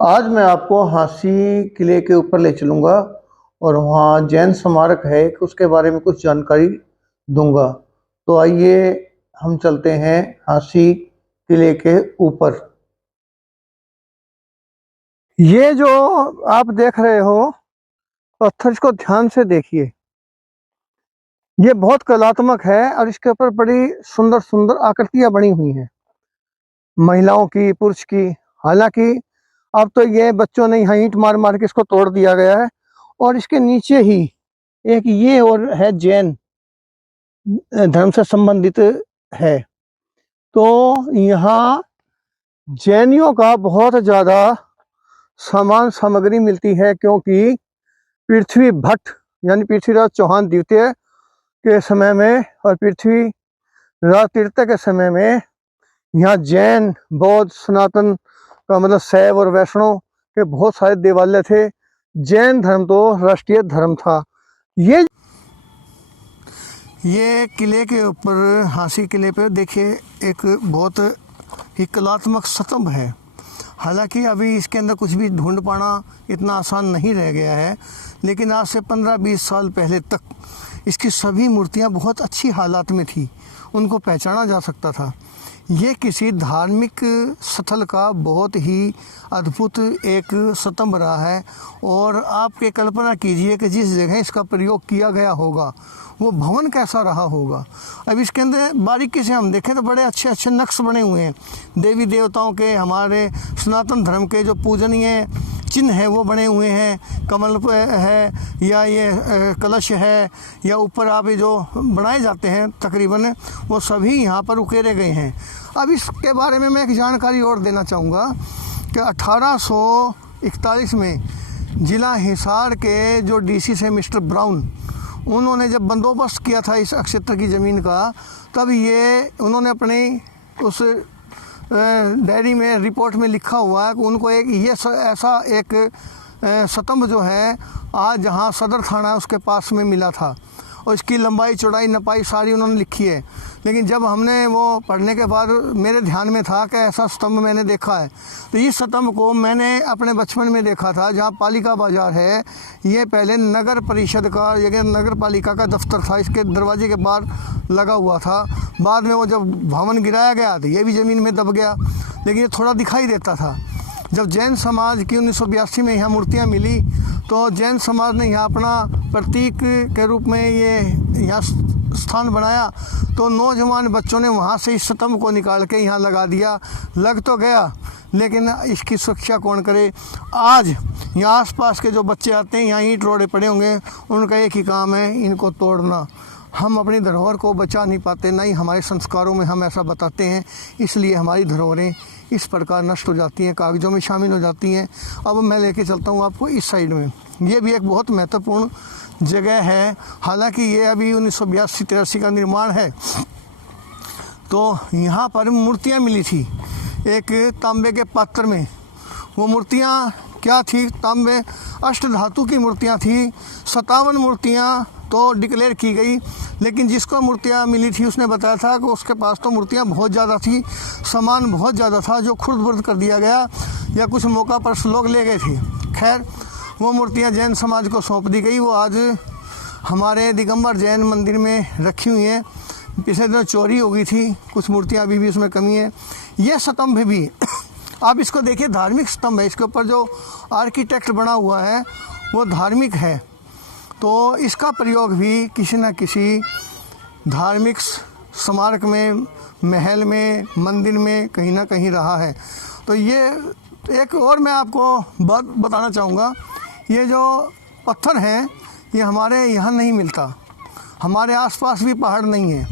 आज मैं आपको हांसी किले के ऊपर ले चलूँगा और वहाँ जैन स्मारक है एक, उसके बारे में कुछ जानकारी दूँगा। तो आइए हम चलते हैं हांसी किले के ऊपर। ये जो आप देख रहे हो पत्थर, इसको ध्यान से देखिए। ये बहुत कलात्मक है और इसके ऊपर बड़ी सुंदर सुंदर आकृतियां बनी हुई हैं, महिलाओं की, पुरुष की। हालांकि अब तो ये बच्चों ने यहाँ ईंट मार मार के इसको तोड़ दिया गया है। और इसके नीचे ही एक ये और है, जैन धर्म से संबंधित है। तो यहाँ जैनियों का बहुत ज़्यादा सामान सामग्री मिलती है, क्योंकि पृथ्वी भट्ट यानी पृथ्वीराज चौहान द्वितीय के समय में और पृथ्वीराज तृतीय के समय में यहाँ जैन, बौद्ध, सनातन का मतलब शैव और वैष्णव के बहुत सारे देवालय थे। जैन धर्म तो राष्ट्रीय धर्म था। ये किले के ऊपर, हांसी किले पे देखिए, एक बहुत ही कलात्मक स्तंभ है। हालांकि अभी इसके अंदर कुछ भी ढूंढ पाना इतना आसान नहीं रह गया है, लेकिन आज से 15-20 साल पहले तक इसकी सभी मूर्तियां बहुत अच्छी हालात में थी, उनको पहचाना जा सकता था। ये किसी धार्मिक स्थल का बहुत ही अद्भुत एक स्तंभ रहा है। और आप ये कल्पना कीजिए कि जिस जगह इसका प्रयोग किया गया होगा वो भवन कैसा रहा होगा। अब इसके अंदर बारीकी से हम देखें तो बड़े अच्छे अच्छे नक्श बने हुए हैं, देवी देवताओं के, हमारे सनातन धर्म के जो पूजनीय चिन्ह है वो बने हुए हैं। कमल है या ये कलश है या ऊपर आप जो बनाए जाते हैं तकरीबन, वो सभी यहाँ पर उकेरे गए हैं। अब इसके बारे में मैं एक जानकारी और देना चाहूँगा कि 1841 में ज़िला हिसार के जो डीसी से मिस्टर ब्राउन, उन्होंने जब बंदोबस्त किया था इस क्षेत्र की ज़मीन का, तब ये उन्होंने अपनी उस डायरी में, रिपोर्ट में लिखा हुआ है कि उनको एक ये ऐसा एक स्तंभ जो है आज जहाँ सदर थाना है उसके पास में मिला था, और इसकी लंबाई चौड़ाई नपाई सारी उन्होंने लिखी है। लेकिन जब हमने वो पढ़ने के बाद मेरे ध्यान में था कि ऐसा स्तंभ मैंने देखा है। तो इस स्तंभ को मैंने अपने बचपन में देखा था, जहाँ पालिका बाज़ार है। ये पहले नगर परिषद का, ये नगर पालिका का दफ्तर था, इसके दरवाजे के बाहर लगा हुआ था। बाद में वो जब भवन गिराया गया तो ये भी ज़मीन में दब गया, लेकिन ये थोड़ा दिखाई देता था। जब जैन समाज की 1982 में यहाँ मूर्तियाँ मिली, तो जैन समाज ने यहाँ अपना प्रतीक के रूप में ये यहाँ स्थान बनाया। तो नौजवान बच्चों ने वहाँ से इस स्तंभ को निकाल के यहाँ लगा दिया। लग तो गया, लेकिन इसकी सुरक्षा कौन करे। आज यहाँ आसपास के जो बच्चे आते हैं, यहाँ ईंट रोड़े पड़े होंगे, उनका एक ही काम है इनको तोड़ना। हम अपनी धरोहर को बचा नहीं पाते, ना ही हमारे संस्कारों में हम ऐसा बताते हैं, इसलिए हमारी धरोहरें इस प्रकार नष्ट हो जाती हैं, कागज़ों में शामिल हो जाती हैं। अब मैं लेके चलता हूँ आपको इस साइड में। ये भी एक बहुत महत्वपूर्ण जगह है। हालांकि ये अभी 1982-83 का निर्माण है। तो यहाँ पर मूर्तियाँ मिली थी एक तांबे के पात्र में। वो मूर्तियाँ क्या थी? तांबे अष्ट धातु की मूर्तियाँ थी। 57 मूर्तियाँ तो डिक्लेयर की गई, लेकिन जिसको मूर्तियाँ मिली थी उसने बताया था कि उसके पास तो मूर्तियाँ बहुत ज़्यादा थी, सामान बहुत ज़्यादा था, जो खुर्द बुर्द कर दिया गया या कुछ मौका पर लोग ले गए थे। खैर, वो मूर्तियाँ जैन समाज को सौंप दी गई। वो आज हमारे दिगंबर जैन मंदिर में रखी हुई हैं। पिछले दिनों चोरी हो गई थी, कुछ मूर्तियाँ अभी भी उसमें कमी है। ये स्तंभ भी आप इसको देखिए, धार्मिक स्तंभ है। इसके ऊपर जो आर्किटेक्ट बना हुआ है वो धार्मिक है। तो इसका प्रयोग भी किसी न किसी धार्मिक स्मारक में, महल में, मंदिर में कहीं ना कहीं रहा है। तो ये एक और मैं आपको बात बताना चाहूँगा, ये जो पत्थर है ये हमारे यहाँ नहीं मिलता, हमारे आसपास भी पहाड़ नहीं है।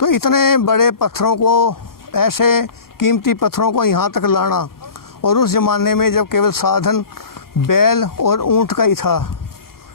तो इतने बड़े पत्थरों को, ऐसे कीमती पत्थरों को यहाँ तक लाना, और उस ज़माने में जब केवल साधन बैल और ऊँट का ही था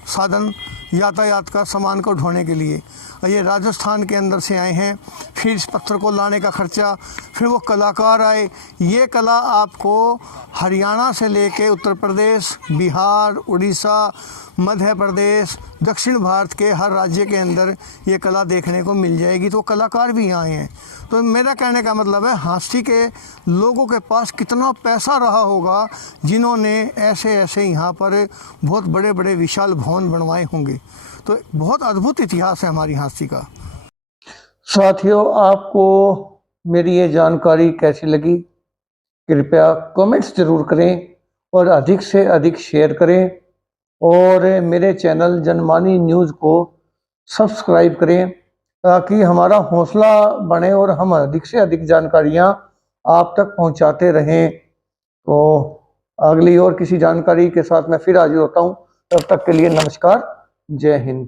साधन यातायात का, सामान को ढोने के लिए। ये राजस्थान के अंदर से आए हैं। फिर इस पत्थर को लाने का खर्चा, फिर वो कलाकार आए। ये कला आपको हरियाणा से लेके उत्तर प्रदेश, बिहार, उड़ीसा, मध्य प्रदेश, दक्षिण भारत के हर राज्य के अंदर ये कला देखने को मिल जाएगी। तो कलाकार भी यहाँ आए हैं। तो मेरा कहने का मतलब है, हाँसी के लोगों के पास कितना पैसा रहा होगा जिन्होंने ऐसे ऐसे यहाँ पर बहुत बड़े बड़े विशाल भवन बनवाए होंगे। तो बहुत अद्भुत इतिहास है हमारी हाँसी का। साथियों, आपको मेरी ये जानकारी कैसी लगी कृपया कमेंट्स ज़रूर करें और अधिक से अधिक शेयर करें और मेरे चैनल जनमानी न्यूज़ को सब्सक्राइब करें ताकि हमारा हौसला बढ़े और हम अधिक से अधिक जानकारियाँ आप तक पहुंचाते रहें। तो अगली और किसी जानकारी के साथ मैं फिर हाजिर होता हूं। तब तक के लिए नमस्कार, जय हिंद।